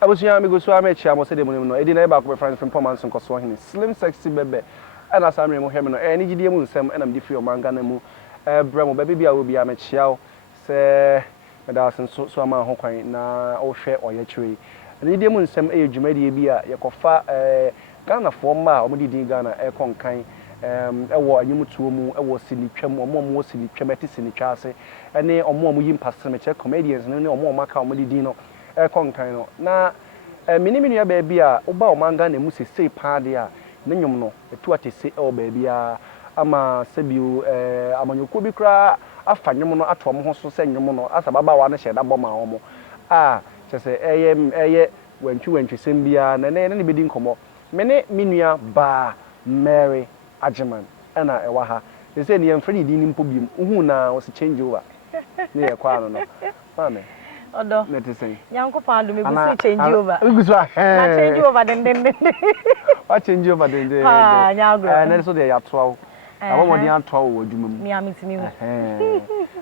Abusuya mi go so amechi amo se de mu no edi na e ba ko be friend from Pomanso nkoso hene slim sexy bebe ana samre mo heme no ni gidie mu nsem na mde free o manga na mu bra mo bebe bia obi amechia se meda so so ama ho kwan na o hwe oye chire ni gidie mu nsem e dwumadie bi a yekofa Ghana for ma o mudi din Ghana e konkan ewo anyumutuo mu ewo sinitwam omo sinitwam ati sinitwa ase ene omo yimpase me che comedians ne omo maka omo din no konkan no na minimini ya baabi a oba o manga na mu sesei paade a ne nyom no etu atese o baabi a ama sabiu amanyoko bi kra afa nyom no ato mo ho so se nyom no asababa wa na hyeda boma omo chese eye wantwi sembia na ne bedi nkomo mene minua ba Mary Agyemang ana ewa ha se ne yemfredi din nimpo biem uhu na o se change over ne ye kwa no mame Odo. Netisen. Nyanko pando me busu change over. Busu na change over den. What change over den? Ah, nyagro. Na so dey atwa. Abo mo dey atwa wo adwuma mu. Me amitimi mu.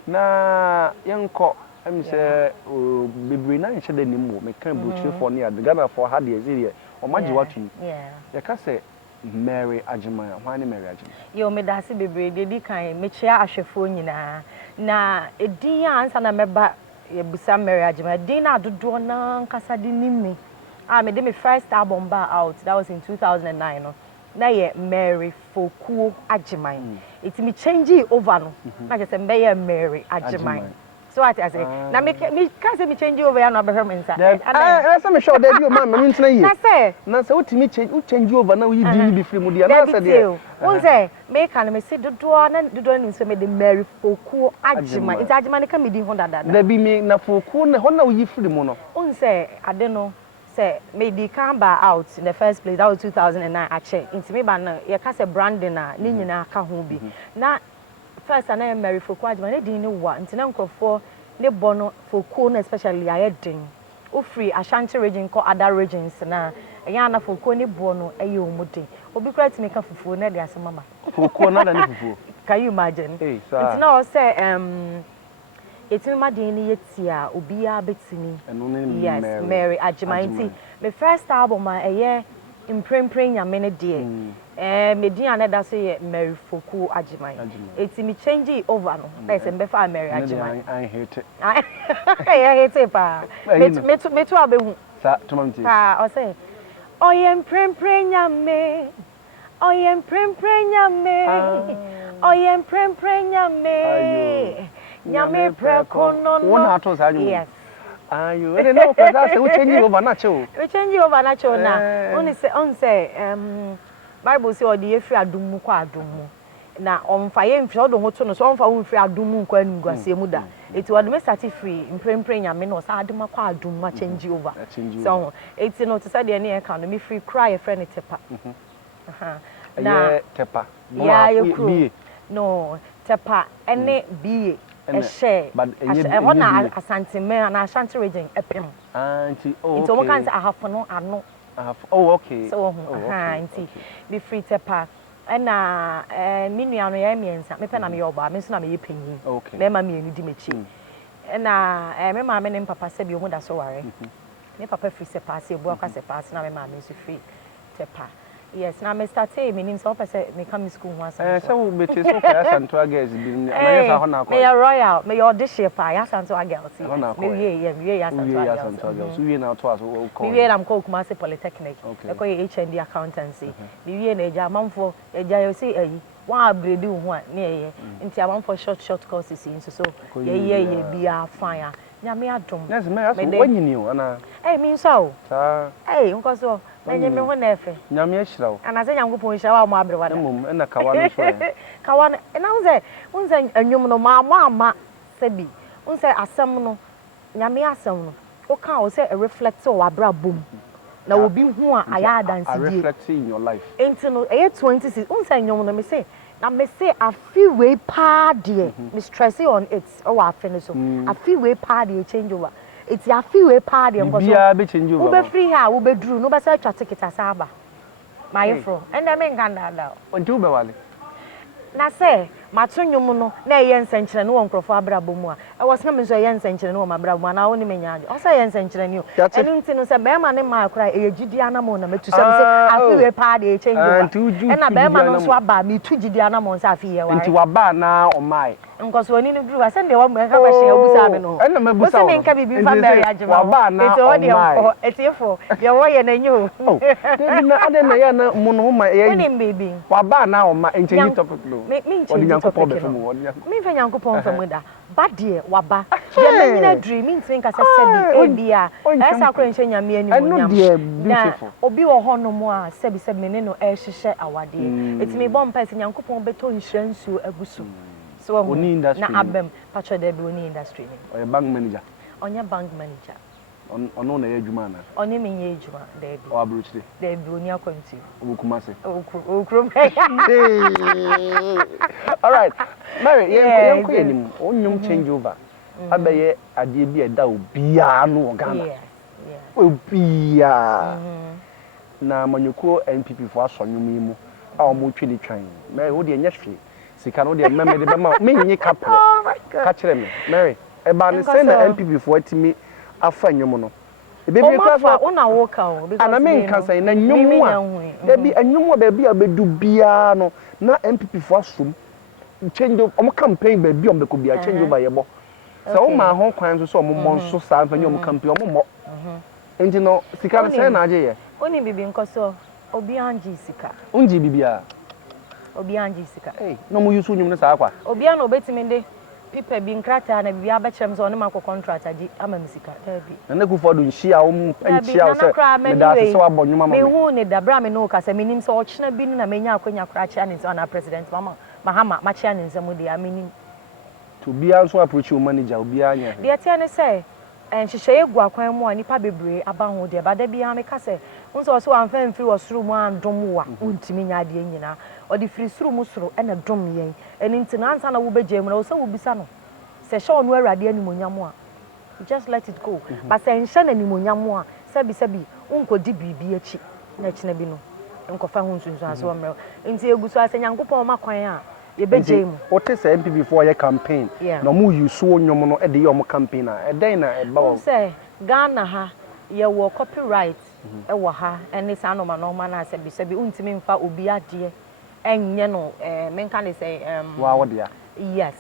Na yenko em se bebre na nche de nimu me kan buchu for near the Ghana for had the area. O maji watu. Yeah. Ya ka se Mary Agyemang. Why ni Mary Agyemang? Yo me da se bebre de di kan me chia ahwefo nyina. Na edi ya ansa na meba ye busa Mary Agyemang din na dodo na nkasa di nimi me did my first album out that was in 2009 no na ye Mary Fokuo Agyemang it me change over no na just say Mary Agyemang so what I say na me can say me change over ya no be him inside I say me sure that you man me ntena ye na say what change over na we din be free mu dia na say there won say me can me say dodo na dodo ni so me the Mary Fokuo Agyemang it Agyemang can me din hon dada da bi me na Fokuo na hon na we free mu no won say ade no say me di can out in the first place that was 2009 ache inti me ba na ye ka say branding na ni nyina aka ho bi na first na Mary Fokuo Agyemang na din ni wa inti na nkofo ne bono Fokuo na especially aye din o free Ashanti region ko other regions na eya na Fokuo ni bono aye omudi obi kra ti me ka fufuo na de asema Fokuo na da ni fufuo can you imagine inti na o say it's my DNA yetia obia betini yes Mary Agyemang my first album my imprempren nyame de me din another say Mary Fokuo Agyemang it's me change it over no that's me for Mary Agyemang I hate it I hate it pa me to abehu sa tomamti o say oyem prempren nyame oyem prempren nyame oyem prempren nyame Nyame prekono no. Wona ato sa anyu. Yes. Ayo, ene no kwa say we change over na cho. We change over na cho na. On say Bible say odi ye free adum mu kwa adum mu. Na omfa ye mfi odo ho to no so omfa wo free adum mu kwa nu guase mu da. Eti wode me start free imprempre nyame no sa adum kwa adum ma change over. So eti no to say de ne e ka no me free cry e friend tepa. Na tepa. Yeah, you no tepa ene biye share but na Asante me na Ashanti region epem auntie oh into one can say ahafono ano oh okay so auntie be free tepa na me nua no ya miensa me pe na me yoba me so na me yepanyi na ma me enu di mechi na me ma me ne papa se bi o mu da so ware me papa free sepa se ebu akwa sepa se na me ma me so free tepa. Yes, now me start say me name so person me come school once. So me te so kwa Santo girls bi na yes ho na me royal me your dish pa ya Santo girls. Me we ya Santo girls. We na to aso call. Me am call Kumasi Polytechnic. E ko HND accountancy. Me na eja manfo eja you say ayi one upgrade hu a na ye. Nti amanfo short courses so ye bia fine. Nyame adom. Yes, me aso wanyini o ana. Me so. Sa. Nko so. Menye me ho na efe. Nyame ahira wo. Ana se nyankopon hira wa mo abrewa da. Mum na kawa no so. Kawa na unze anwum no ma sebi. Unse asem no nyame asem no. O ka o se reflect o abra bom. Na obi hu a aya dance die. Reflect in your life. Enti no 26 unse anwum no me say na me say afi we pa de. Me stress on it o wa afi no so. Afi we pa de change over. It's a few party and go be free here, we be drew, no be say ticket as aba. My friend, and I mean Ganda. On two be wale. na say matonyum no na ye nsenkyere no wonkrofo abrabo mu a e wo se me so ye nsenkyere no mabrabo mu na wo ni menya o say ye nsenkyere ni o enu nti no say be ma ne ma akura e gidi anamo na metu say afi we pa de change over e na be ma no so aba me tu gidi anamo say afi ye wa nti wa ba na o mai nkoso oni ni gru ase de wo me ka ba hye obusa me no ena mabusa wo se me nka bibi fa Mary ajima wa ba na o mai etiefo ye wo ye na nyu de na ade na ya na mu no ma ye oni baby wa ba na o mai enche topic no me nche topic no me fa nyankopon fa mu da ba de waba ye menyina dream nti nka se sebi ebia esa akora nche nyame ani mo nyam beautiful obi wo hono mo a sebi me ne no e hyehyɛ awade etimi bom pese nyankopon beto nhyiransuo agusu so na abem patcho de bi oni industry ni o bank manager onya bank manager ono na ye adwuma na oni me ye adwuma de bi o abrochire de bi oni akwanti obukumase okrom all right Mary yenko yenim onyum change over abaye ade bi eda obia no Ghana obia na manyuko NPP fo asonyum yi mu a omo twini twan Mary wo de nya hwe sika no de meme de be ma menyi kapre ka kire me Mary e ba ne say na NPP fo atimi afa nyum no e be bi kwa una woka o because ana men kan say na nyum a da bi anyum a ba bi abedu bia no na NPP fo asom change omo campaign ba bi omo ko bia change over yebo so o ma ho kwan so omo monso sa fa nyum campaign omo mo enti no sika na say na age ye oni bibi nkoso obi anji sika unji bibia obi anji sika no mo yusu nyum ne sa akwa obi an obetimi nde pipe bi nkrata na bibia abechem so ne makọ contract agi ama misika bi na ne ku fodu nhia o nhia o se me da se wabọ nyuma me hu ne da bra me no ka se menim so ochina bi na menya akwanya kra chia ne so na president mama mahama ma chia ne nsam deamenim to bia nso approach your manager obi anya de tie ne se nhyehyɛ egu akwan mu a nipa bebree aba ho de bada bia me ka se nso so anfa mfiri osuru mu andom wa untimi nya de nyina odi firi suru mu suru ena dom yen eni ntina ansa na wo begye mu na wo se wo bisa no se hye onu awurade animonyam a just let it go but se nhye na animonyam a sebi unkodi bibi achi na china bi no nkofa ho nsunsun aso mmerɛ nti egusu ase nyankopɔn makwan a ye begye mu what is MPP for your campaign na mu yusu onyom no e de your campaign a den na e ba wo se Ghana ha ye wo copyright e wo ha eni sa no ma no ma na sebi untimi mfa obi ade enye no menka ne say wa wo dia yes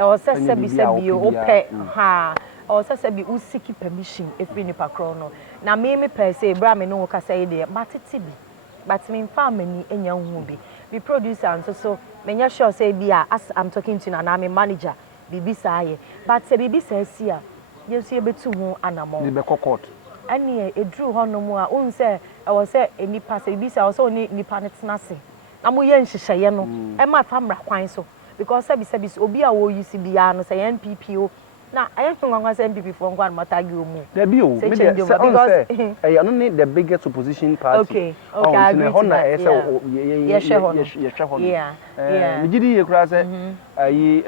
o sebi o pe ha o sebi usiki permission efri ni pakro no na me per say bra me no ka say de matete bi but me mfa mani enya hu bi be producer and so menya sure say bia as I'm talking to na me manager bibi sa ye but say bibi sa si a yesu ye betu ho anamo ni be court ani edru ho no mu a un say e wo say enipa say bibi sa wo say oni nipa ne tena se na mo ye nhyehyeye no e ma famra kwan so because sabi obi a wo yisi bia no say NPP na I think ngwa say NPP for ngwa matagi omu there be o me dey say eh no need the biggest opposition party okay I agree to that yeah me gidi ye kura say ayi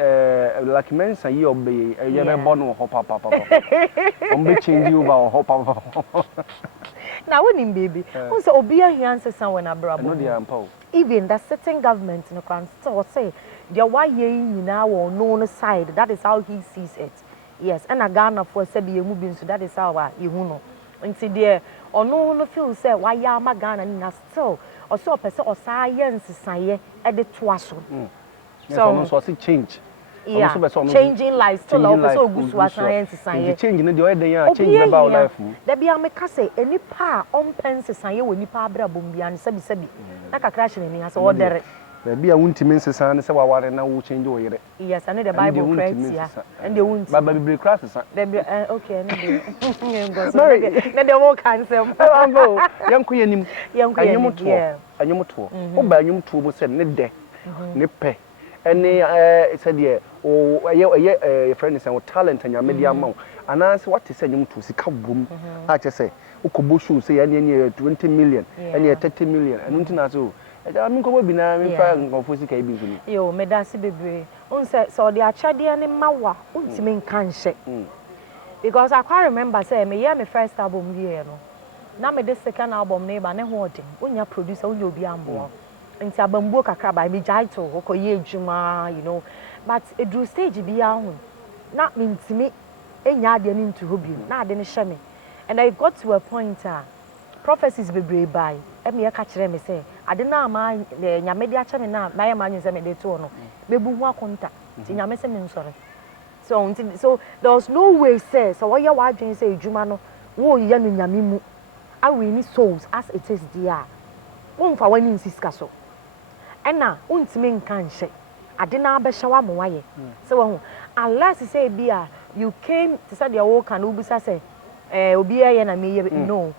like men say ye obey ye be born ho papa on be change over ho papa na wonim baby who say obi ahia nsesa when abrabo no dey ampa even the sitting government in the council say there why ye nyina wo no side that is how he sees it yes and a Ghana for say be emu bi so that is how he hu no nti there ono no feel say why ya ma Ghana na still or so person or science saye e de to aso so so see change yeah changing life still also gusu science saye change no dey dey change about life da bia me ka say enipa on pense saye wo nipa abrabom bia no sabi na kakra hye ni ase wo dere bia wuntimi nsesa ne se waware na wo change wo yere yes and the Bible correct ya and the wunti baba bible class sa okay no dey na dey wo cancel ambo yanko yanim anyum to wo ba anyum to bo se ne de ne pe ene se de o ye friend say wo talent anya media ma ana se what is anyum to sika bom a che say ukobo show say ya ne 20 million ene 30 million anu ntina so I mean, come be na me fa nkofo sika ibi nkuni yo me da se bebre un se de achade ne mawa untimi nka nhye because I quite remember say me hear me first album here no na me the second album ne ba ne ho odin unya producer unya obi ambo nti abambuo kakra ba me jai to okoye adwuma you know but edru stage bia ho na mentimi enya ade ni ntu hobi na ade ne hye me and I got to a point prophecies be brave by me ya ka kire me say ade na ama nyame de ache me na maye ma nyu say me de to no bebu hu akonta ti nyame say me nsore so there was no way say so what you wadwen say adwuma no wo ye no nyame mu awe ni souls as it is there won fa wani nsiska so ena untime nka nhye ade na abehya wa mo waye se wo hu unless say bia you came to say the work and ubisa say obi eye na me no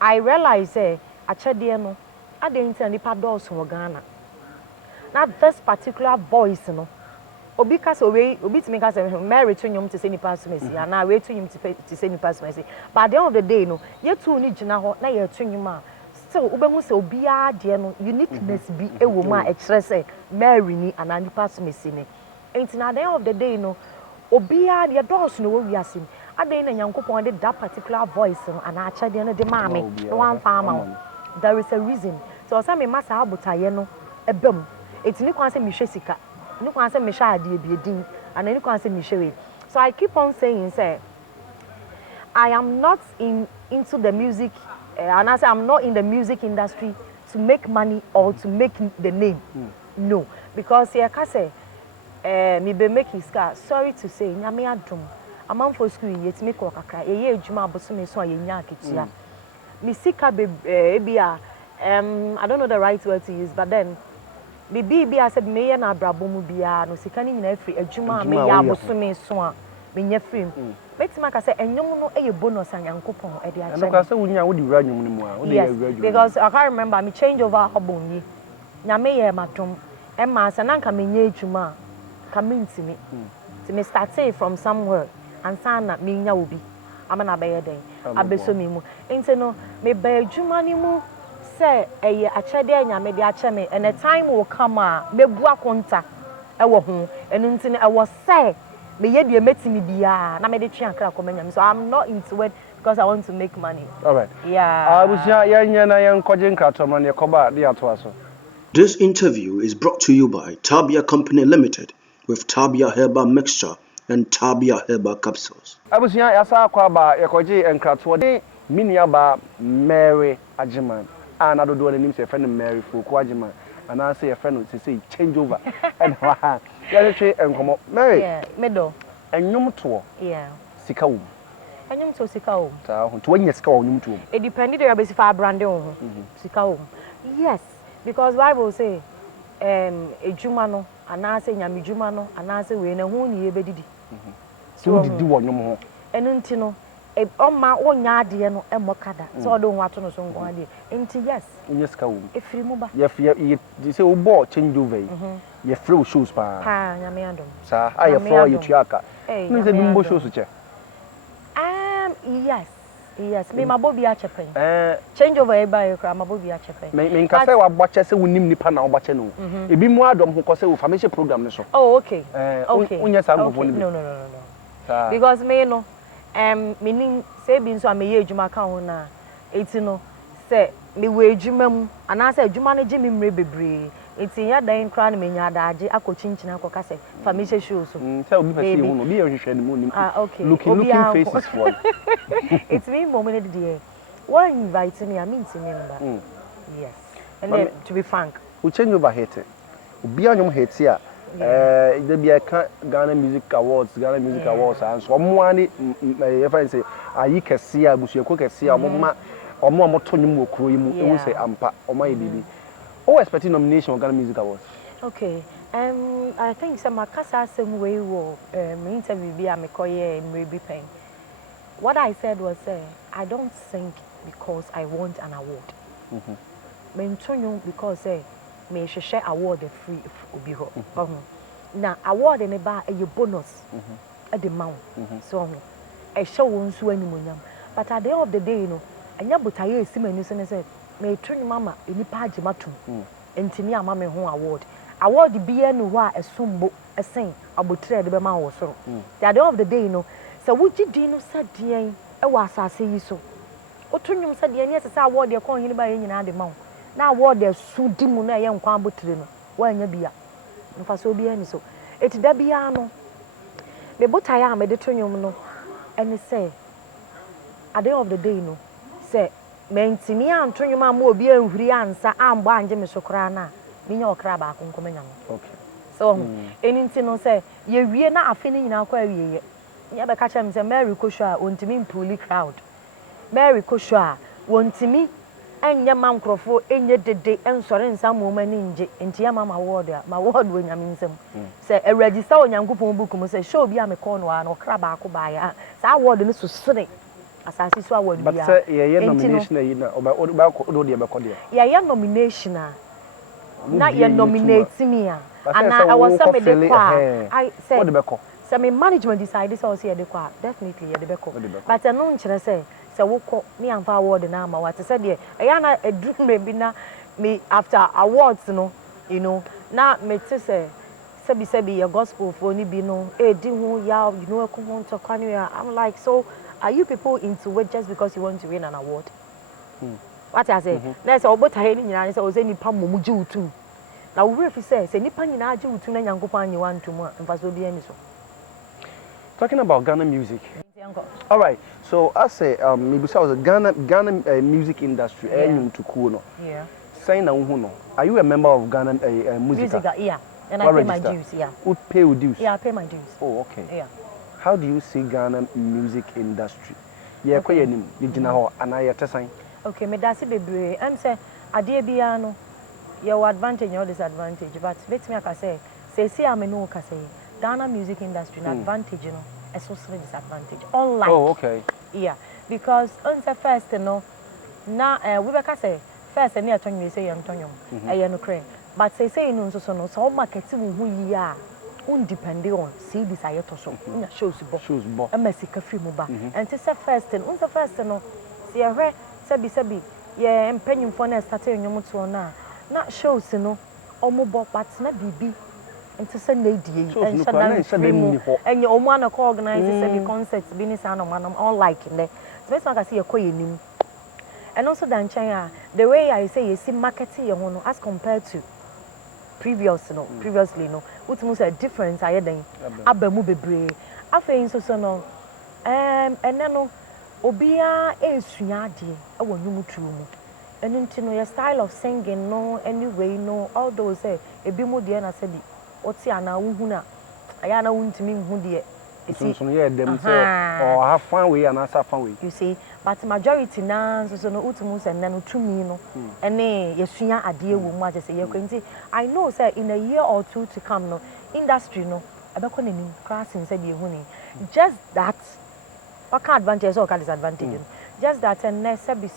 I realize achede no adenti ani pa dos wo Ghana na this particular voice no obi ka say obi timi ka say Mary to nyom to say ni pass mercy na we to nyom to say ni pass mercy but at the end of the day no ye tu ni gina ho na ye to nyom a still ubehu say obi a de no uniqueness bi ewo mu a e kire say Mary ni anani pass mercy ni enti na at the end of the day no obi a de dos no wo wiase aden na Nyankopon de that particular voice no ana achede no de maame no wan farmer there is a reason so say me masa abutaye no ebam eti ni kwan say me hwe sika ni kwan say me hwe ade bi edin ana ni kwan say me hwe so I keep on saying say I am not into the music and I say I'm not in the music industry to make money or to make the name no because here ka say me be make his car sorry to say nyame adom amam for school yet me ko kakra ye adwuma aboso so ye nya aketia me sika be bia I don't know the right word to use but then bibi I said me na abrabo mu bia no sika ni nyina free adwuma me ya aboso me so a me nya free betima ka say enyom no eye bonus anyankopon e de ache no ka say wunya wo di wura nyom ni mu a wo de ya wura adwuma because I can't remember me change over obonyi nyame ye madom e ma sa nanka me nya adwuma ka me ntimi to me started from somewhere and sana me nya obi amana be den abeso me mu enti no me ba adwuma ni mu say eye achede anyame de ache me and a time will come mebu akonta e wo ho enu nti no e wo say me ye de metimi bia na me de twa akra komanyam so I'm not into it because I want to make money. All right. Yeah. Abusia yanya na yankoje nkratomra ne koba de ato aso. This interview is brought to you by Tabia Company Limited with Tabia Herbal Mixture and Tabia Herbal Capsules. Abusia yasa akwa ba yakoje nkrato de miniaba Mary Ajiman ana dodo na nim se friend Mary Foku Ajiman ana say friend say change over and ha ya twe enkomo Mary Yeah, medo enyum to yeah sika wo enyum to sika wo ta ho to wanya sika wo enyum to it depend there be fa brand wo sika wo yes because Bible say ejuma no ana say nyame ejuma no ana say we na ho ni ye bedidi so didi wo nyum ho enu nti no oma wonya ade no emokada so do ho ato no so nko ade enti yes unya sika wo efiri mu ba ye say wo ball change over ye free shows pa nyame andom sa aye for ye tuaka no say bimbo shows che yes me mabobi a chepen change over e ba e kra mabobi a chepen me nka say wa gbache say wonim nipa na wo gbache no ebi mu adom ho ko say wo family program ne so oh okay unya sa ngofo ni no because me no meaning say bi nso ameye adwuma ka ho na eti no say me we adwuma mu ana say adwuma no je me mre bebre eti ya dan kra na me nya adaje akochinchina akoka say family shows so say obi pese hu no bi ye hwehwe ni mu ni okay looking faces for it's me moment the day why invite me I mean to me yes and then to be frank we change over hate obi anyom hate a there be a Ghana Music Awards and so omoani e fa say ayi kese a busuako kese a omo to nyum okuro yi mu e wo say ampa omo ye bibi o expecting nomination for Ghana Music Awards okay I think some makasa same way wo me interview bi am koye mrebi pen what I said was I don't sing because I want an award me ntonyo because me hwehwe award free obi ho na award ne ba e bonus e de mawo so ho e hye wo nso animonyam but at the end of the day no anya botaye esimani so ne say me tunu mama enipa agematum entini ama me ho award bi enu ho a esombo esen abotre de be ma wo so at the end of the day no so wuji di no sadien e wa asase yi so otunum sadien ne sesa award e kon hini ba ye nyina de mawo na award the su di mu na ye nkwa abotire no wa anya bia mfa so bia ni so eti da bia no me botaya me de tonwom no ene say at the end of the day no say mentimi antonwom am obi anhuri ansa ambo anje me so kra na minya okra ba akonkomanya no okay so anything no say ye wie na afi ni nyina kwa wie ye nya be ka chem say Mary Koshua ontimi mpuli crowd Mary Koshua wontimi enya mankrofo enye dede ensore nsa moma ni nje ntia mama word a ma word we nyame nsem say e register onyankopon book mu say show bi a me call no a no kra ba ko ba ya sa word ni so sene asase so award bi but say ye nomination yi na oba ko do de be ko de ye nomination na ye nominate me a ana I was some de kwa I say what be ko say me management decide say ye de kwa definitely ye de be ko but no nkire say se woko me amfa award na ama what say de eya na edrum bi na me after awards no you know na me te say sebi your gospel for ni bi no di hu ya you know ko hon to kwani I'm like, so are you people into it just because you want to win an award? What I say na say obota he ni nyina say o say nipa momu ji utum na wo refi say nipa nyina ji utum na nyankopon anyi wantum a mfa so bi ani so. Talking about Ghana music. All right. So I say maybe so Ghana music industry to cool. Yeah. Saying na no. Are you a member of Ghana music? Yeah. And I pay my dues, yeah. Who pay your dues? Yeah, I pay my dues. Oh, okay. Yeah. How do you see Ghana music industry? Yeah, ko yenim ni gina ho anaya tesan. Okay, me dasi bebre. I'm say ade bia no your advantage or disadvantage, but let me aka say am no ka say Ghana music industry advantage no is also disadvantage. Unlike oh, okay. Yeah, because on the first no na we be ka say first na atonyo say yantonyo e no kre, but say no so no so market hu yi a undependent on see this ayeto so na shows bo e masika free mu ba and say first on the first no see ehwe sabi ye empanyimfo na start enyom to na shows no omubo but na bibi enti say na die and shada mu enye omu ana ko organize say the concerts bi ni say na manam unlike ne so make I see ye koye nim and also dan chan the way I say you see marketing ye ho no as compared to previously no utumu say difference aye den abamu bebre afei so no ene no obia esua ade e wonum tuo mu enu nti no your style of singing no anyway no all those say ebi mu de na say bi oti ana wuhu na aya na wuntimi hu de so yeah them say or have fun way and answer fun way you see but majority na so no utumu say na no tumi no ene yesua ade ewu mu age say ye kwenti I know say in a year or two to come no industry no abekọ na nim classing say bi ehu ni just that what kind advantage or kind disadvantage just that and sabi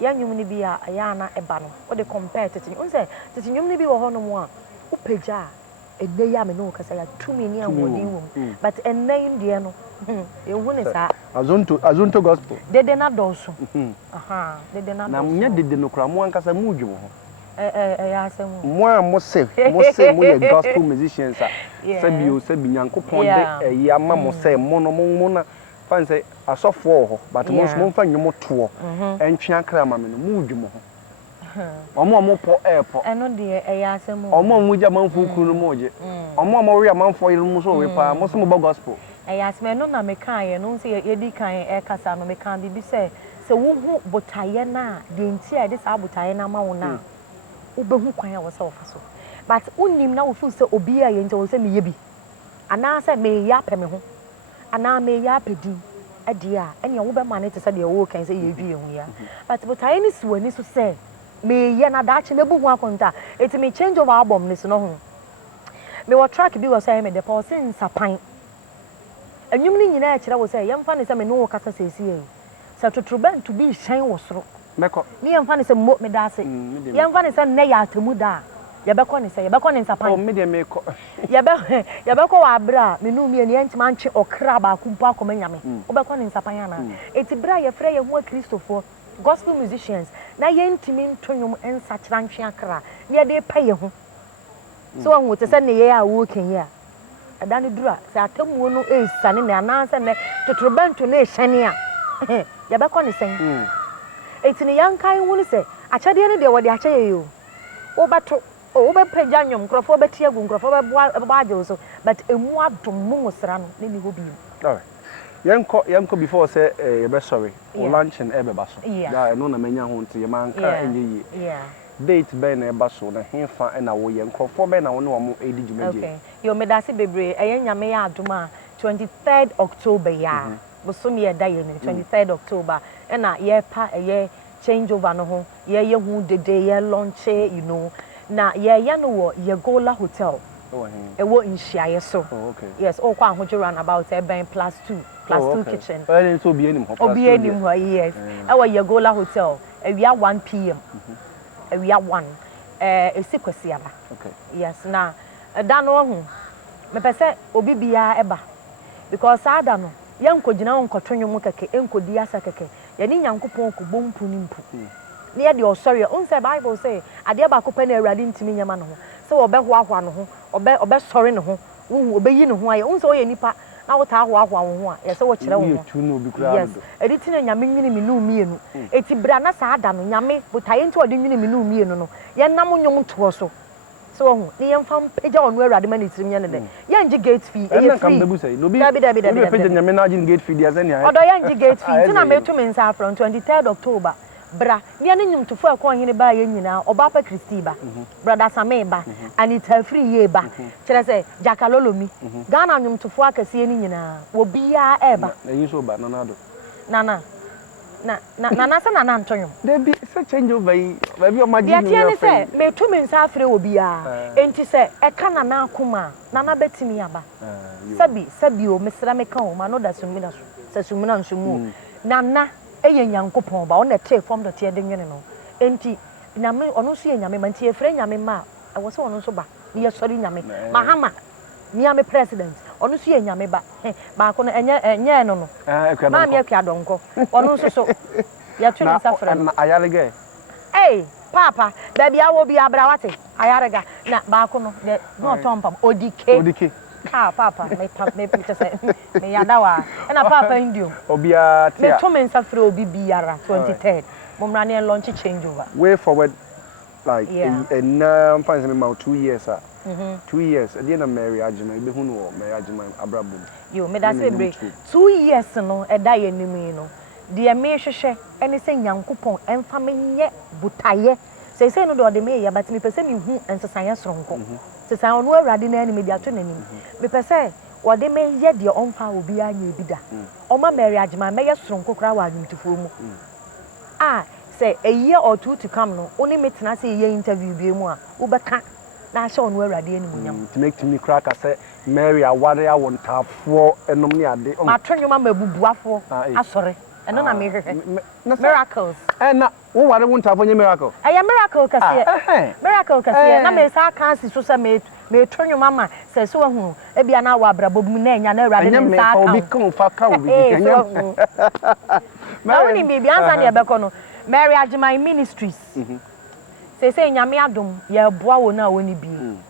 yanyum ni bi a ya na eba no what they compare to you say nyum ni bi wo ho no mo a upeja enne ya me no kasa ya tumi ni anwodin wo but enne ndie no ehu ne sa azonto gospel dede na donso dede na na nya dede no kra mo ankasa mu dwumo ho ya asem mo se mo ye gospel musicians sabi nyankopon de ya ma mo se mo no mo na fan say asofo ho but mo so mo fa nwom to entwe akra ma me no mu dwumo ho omo po airport eno de ya asem omo mu ja manfo kru no mo je omo we manfo yiri mu so we pa mo so mo gospel ya asem eno na me kan ye no say ye di kan e kasa no me kan bibi say wo hu botaye na de nti e de sa botaye na ma wo na ubehu kwan a wo se wo fa so but unim na wo fu se obi a ye nti wo se me ye bi ana se me ya pe me ho ana me ya pedi adia enya wo be mane te se de wo kan se ye dwi ye hu ya but I ni suani so se me ye na da che na bu hu akonta it me change over album ni so no hu me wo track bi wo say me de pause nsapan enyum ni nyina a kire wo say yemfa ne se me no wo kasa se sie se totroban to bi hyan wo soro meko ni yemfa ne se mo me da se yemfa ne se ne ya atamu da yebeko ne se yebeko ne nsapan oh me de meko yebeko wa bra me nu mi ni entima nche okra ba kumpa akoma nyame obeko ne nsapan ana eti bra ye frɛ ye ho Christopher gospel musicians na ye ntimi ntonyum ensa kira ntwe akra ne ye de pa ye ho so won te se ne ye a wo ken ye a adane dura se atamuo no esane ne ananse ne totrobanto ne ehane a yebeko ne sen eti ne yankan hu ne se achade ne de wo de achaye yo wo beto o be pagya nwom krofo be tie gu krofo be bo agye so but emu adom mu sra no ne ni ho bi all right yanko before say you be sorry o lunch and ebe ba so yeah no na manya ho nti ye man ka enye yi date be na eba so na hefa na wo yankrofo be na wo ne wo mo edi jumaje okay yo me da se bebre eye nyame ya adom a 23rd October ya bosom ye da ye ni 23rd October na ye pa eye change over no ho ye hu dede ye launch you know na ye no wo Yegola Hotel ewo nhia so okay yes o kwa ahoje run about ben +2 kitchen well so obi enim ho obi enim ho yes ewo Yegola Hotel ewia 1 pm ewia 1 esikwasi aba okay yes na da no ho me pese obi bia eba because ada no yankogina wonkotwonwo keke enkodi asa keke ye ni nyankopon ko bompu ni mpu ne ye de osori on say Bible say ade ba kopa na awurade ntimi nyama no ho se obehwa no ho obesori no ho wo obeyi no ho aye on say oye nipa na wo ta ahwa wo ho a ye se wo kire wo ho yes editi na nyame nwini mi nu mienu eti bra na sa ada no nyame botaye nti ode nwini mi nu mienu no ye nam nyom to so so ne ye mfam peja onu awurade ma ne tirim nya ne de ye ngi gate fee e free kam bebu say no bi dabi peja nyame na agin gate fee dia ze ne odo ye ngi gate fee tina me to me nsa from 23rd October bra ne ne nyum tofo akon hene ba ye nyina Obapa Christy ba brother Same ba Anita Free ye ba kire se Jakalolomi Ghana nyum tofo akase ni nyina wo bia e ba eyin so ba nanado nana se nana ntonyum there be say change over ba bi o ma dia tie ne se me to me nsa afre wo bia enti se e ka nana akoma nana betimi aba sabi o mesra me ka o ma no da sumina so se sumina nsumu nana eye nyankopon ba ona take from the tie de nwene no enti nyame ono so ye nyame man tie frɛ nyame ma e wo se ono so ba ye sori nyame mahama nyame president ono so ye nyame ba ba ko no enye no ma me akwa donko ono so ya tuni safra na ayalege papa da bia wo bia bra wate ayarega na ba ko no no tompa odike papa me say me yadawa na papa indio obia tia me to me safra obi biara 23rd momra ne launch change over way forward like in fancy me 2 years 2 years at the end of Mary Ajima be hu no Mary Ajima abrabum yo me da say break 2 years no e da ye nimi no de me hwehwe ene se nyankopon emfa menye butaye say no de me ya but me pese me hu ensesanya soronko sesan onu awurade na enimi dia to nanim me pese wode me ye de omfa obi anya ebida oma Mary Ajima me ye soronko kra wa adwutifo mu say a year or two to come no only me tena say ye interview bi mu a wo beka na sha onu awurade enimi nyam to make me crack say Mary aware a wontafo enom ne ade matwonwoma mabubuafo asore eno na me hwehwe miracles na wo ware wontafo nye miracle aya miracle kase na me sa kan si so say me twonwoma ma say so hu e bia na wa abrabobum na enya na awurade ne sa kan obi kan fa ka obi enya na woni bibi ansa ne ebeko no Mary Ajima Ministries say nyame adom ye boa wo na woni bi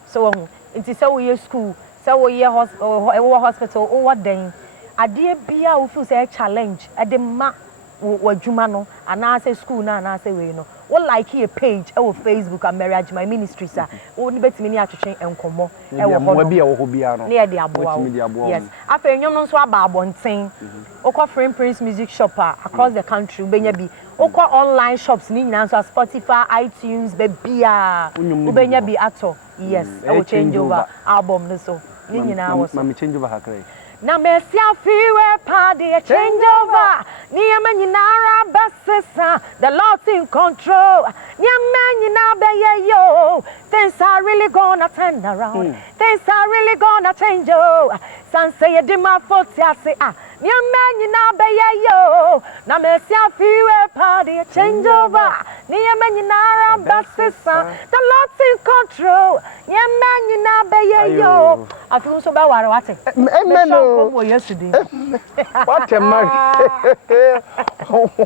so hu nti say wo ye school say wo ye hospital o waden ade bia wo feel say challenge ade ma wadwuma no ana say school na ana say we no wo like a page e wo Facebook Mary Ajima Ministries wo ni betimi ni atwetwen enkomo e wo ho bia wo ho bia no na ye de aboa yes afa enyom no so aba abonten okwa Prince Music Shop across the country benya bi okwa online shops ni nyina so Spotify iTunes be bia ubenya bi ato yes e wo change over album no so ni nyina wo so ma change over hakre na mesi afiwe party a change over ni amanyinara basesa the Lord's in control ni amanyina be yo things are really gonna turn around things are really gonna change san say di ma foti ase ni amanyina be yo na mesi afiwe party a change over ni amanyinara basesa the Lord's in control ni amanyina be yo afi so ba ware wate yesterday. What a man.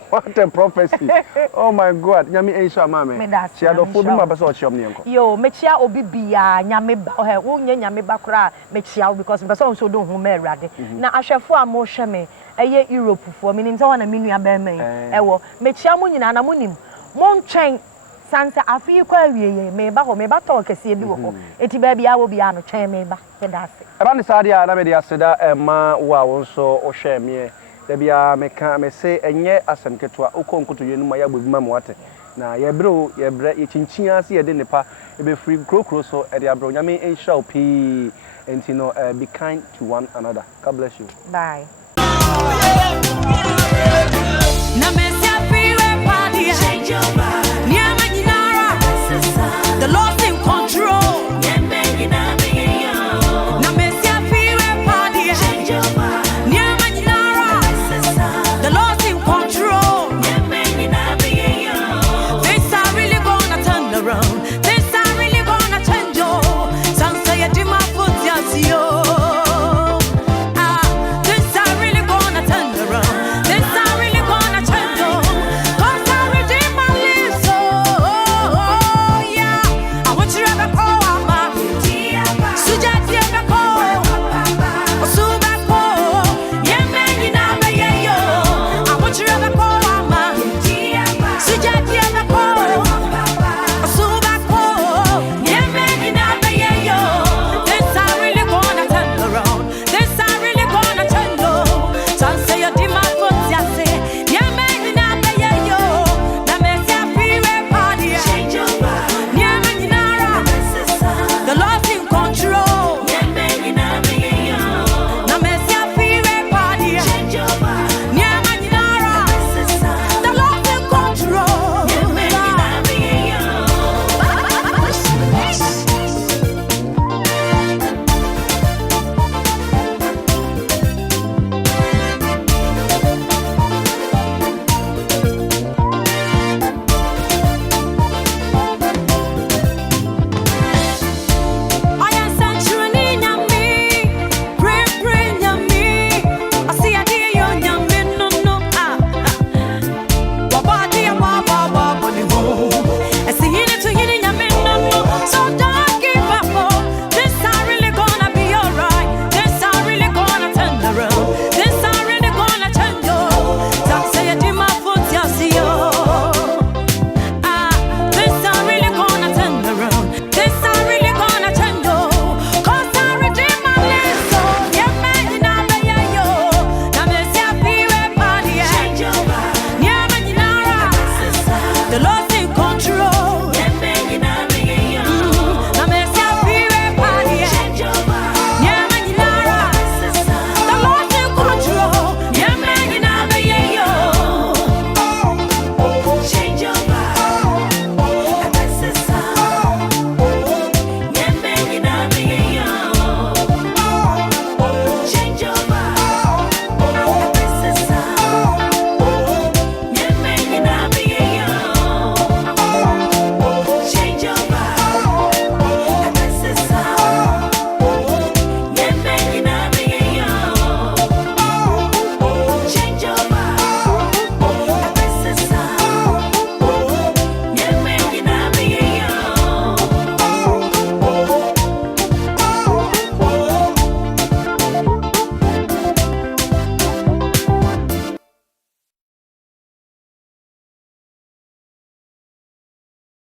What a prophecy. Oh my God. Nyame Aisha mama. She had of food my person chom nko. Yo, me chia obi bia nyame ba wo nya nyame ba kra me chia because person so don hu me awurade. Na ahwefo a mo hwe me eye Europe fo me nim se wana me nua ba me. Ewo me chia mo nyina na mo nim. Mo ntwen sansa afi kwa wiye me ba ho me ba to kese bi wo ho eti ba bia wo bia no twɛn me ba yɛdase eba ne sadia na me de aseda ma wo a wo nso o hwɛ me da bia me ka me se enye asem ketoa okonkoto yenu ma ya bobi ma mo ate na yebre ye chinchin ase ye de nepa e be free krokro so e de abro nyame enhira opi enti no be kind to one another. God bless you. Bye.